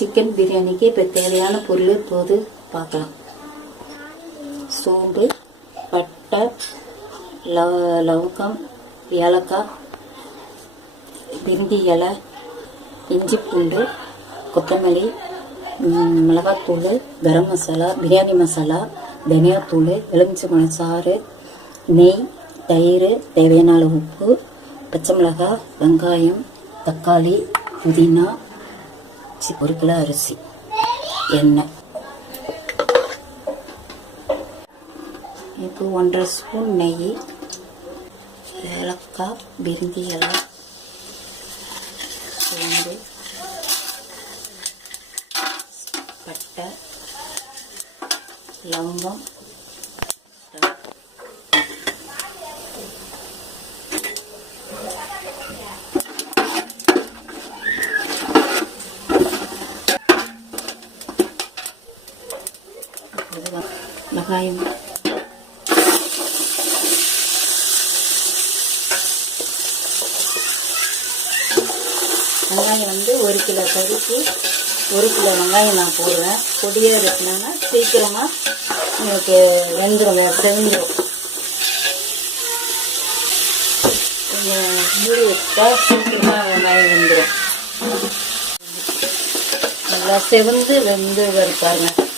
Chicken பிரியாணிக்கு இப்போ தேவையான பொருள் இப்போது பார்க்கலாம். சோம்பு பட்டை லவ லவங்கம் ஏலக்காய் பிந்தி இலை இஞ்சி பூண்டு கொத்தமல்லி மிளகாத்தூள் கரம் மசாலா பிரியாணி மசாலா தனியாத்தூள் எலுமிச்சம்பழம் சாறு நெய் தயிர் தேவையான அளவு உப்பு பச்சை மிளகாய் வெங்காயம் தக்காளி புதினா ஒரு கிலோ அரிசி. எண்ணெய். இப்போ ஒன்றரை ஸ்பூன் நெய் ஏலக்காய் பிரிந்தி இலை சோம்பு பட்டை லவங்கம் வெங்காயம் வெங்காயம் வந்து ஒரு கிலோ கறிக்கு ஒரு கிலோ வெங்காயம் நான் போடுவேன் பொடியாக இருக்குன்னா சீக்கிரமாக உங்களுக்கு வெந்துடும் செவிந்துடும் கொஞ்சம் மூடி வச்சா சீக்கிரமாக வெங்காயம் வெந்துடும் நல்லா செவந்து வெந்து வருப்பாருங்க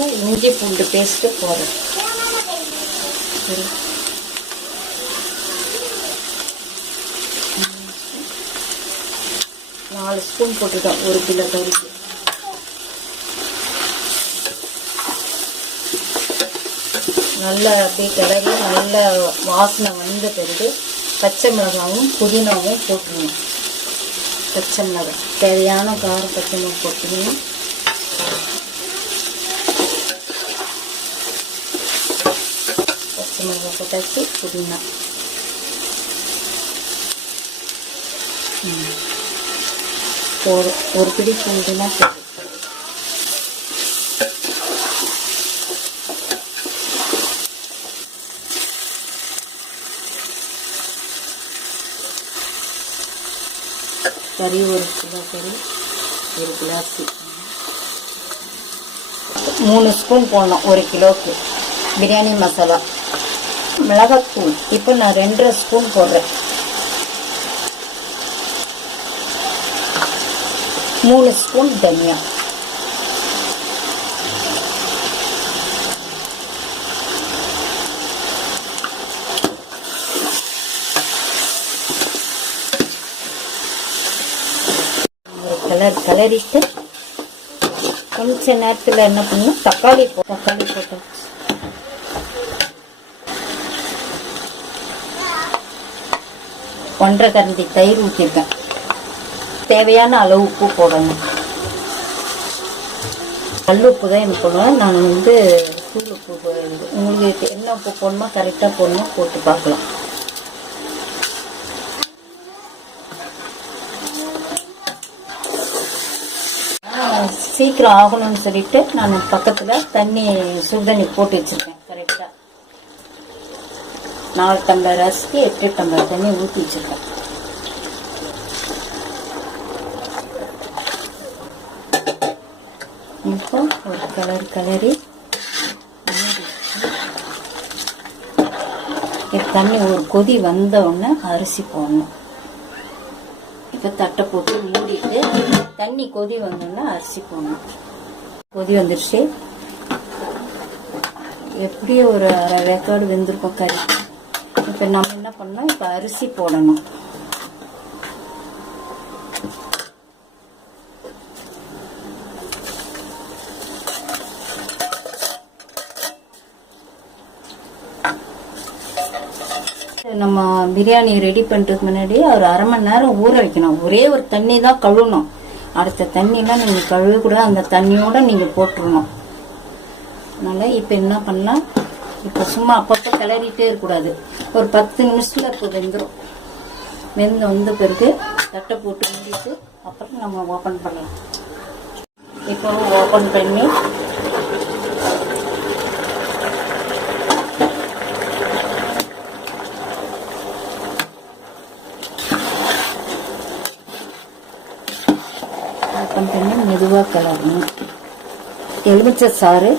அளவுக்கு இஞ்சி பூண்டு பேஸ்ட்டு போடுறேன். சரி நாலு ஸ்பூன் போட்டுட்டோம் ஒரு கிலோ கறிக்கு. நல்லா அப்படியே கிளறி நல்ல வாசனை வந்த பிறகு பச்சை மிளகாவும் புதினாவும் போட்டுருணும் பச்சை மிளகாய். தேவையான காரம் பச்சை மிளகாய் போட்டுக்கணும். பச்சை மிளகாய் போட்டாச்சு புதினா. ஒரு ஒரு பிடி புதினா போதும். கறி ஒரு கிலோ கறி ஒரு கிளாஸு மூணு ஸ்பூன் போடணும் ஒரு கிலோக்கு. பிரியாணி மசாலா. மிளகாத்தூள். இப்போ நான் ரெண்டரை ஸ்பூன் போடுறேன். மூணு ஸ்பூன் தனியா. கலர் கலரிட்டு கொஞ்ச நேரத்தில் என்ன பண்ணணும்? தக்காளி போ தக்காளி போட்டோம் ஒன்றரை கரண்டி தயிர் ஊற்றிருக்கேன் தேவையான அளவு உப்பு போடணும். கல் உப்பு தான் எனக்கு போடுவேன் நான் வந்து தூள் உப்பு போடுறது உங்களுக்கு என்ன உப்பு போடணுமோ கரெக்டாக போடணும் போட்டு பார்க்கலாம். சீக்கிரம் ஆகணும்னு சொல்லிட்டு நான் பக்கத்தில் தண்ணி சுடுதண்ணி போட்டு வச்சுருக்கேன். நாலு டம்ளர் அரிசிக்கு எட்டு டம்ளர் தண்ணி ஊற்றி வச்சுருக்கேன் இப்போ ஒரு கலர் கலரி தண்ணி ஒரு கொதி வந்த உடனே அரிசி போடணும். இப்போ தட்டை போட்டு மூடிட்டு தண்ணி கொதி வந்தோடனே அரிசி போடணும். கொதி வந்துடுச்சு எப்படியும் ஒரு அரை வேக்காடு வெந்திருக்கும் கறி. இப்போ நம்ம என்ன பண்ணோம் இப்போ அரிசி போடணும். நம்ம பிரியாணி ரெடி பண்ணுறதுக்கு முன்னாடி ஒரு அரை மணி நேரம் ஊற வைக்கணும். ஒரே ஒரு தண்ணி தான் கழுவணும். அடுத்த தண்ணிலாம் நீங்கள் கழுவக்கூடாது அந்த தண்ணியோட நீங்கள் போட்டுருணும் அதனால் இப்போ என்ன பண்ணலாம்? இப்போ சும்மா அப்பப்போ கிளறிட்டே இருக்கக்கூடாது. ஒரு பத்து நிமிஷத்தில் இப்போ வெந்துடும் வெந்து வந்த பிறகு தட்டை போட்டு மூடிட்டு அப்புறம் நம்ம ஓப்பன் பண்ணலாம். இப்போ ஓப்பன் பண்ணி ஓப்பன் பண்ணி மெதுவாக கிளறணும். எலுமிச்சை சாறு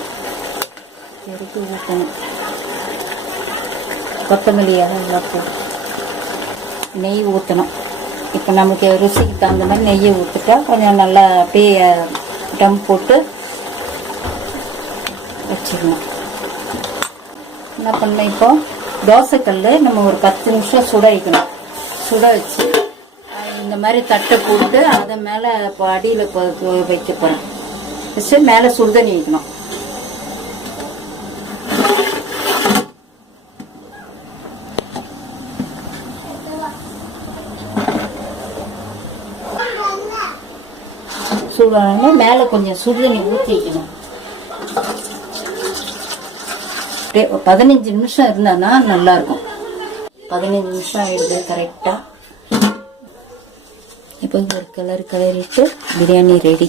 பெருக்கி ஊற்றணும் கொத்தமல்லி எல்லாம் போட்டு நெய் ஊற்றணும் இப்போ நமக்கு ருசிக்கு தகுந்த மாதிரி நெய்யை ஊற்றிட்டா கொஞ்சம் நல்லா அப்படியே டம் போட்டு வச்சிடணும். என்ன பண்ணணும் இப்போ? தோசைக்கல் நம்ம ஒரு பத்து நிமிஷம் சுட வைக்கணும். சுட வச்சு இந்த மாதிரி தட்டை போட்டு அதை மேலே இப்போ அடியில் வைக்க போகிறேன் வச்சு மேலே சுடுதண்ணி வைக்கணும். சூடானே மேலே கொஞ்சம் சுடுதண்ணி ஊற்றி வைக்கணும். அப்படியே பதினஞ்சு நிமிஷம் இருந்தானா நல்லா இருக்கும் பதினஞ்சு நிமிஷம் ஆயிடுது கரெக்டாக இப்போ ஒரு கலர் கலரிட்டு பிரியாணி ரெடி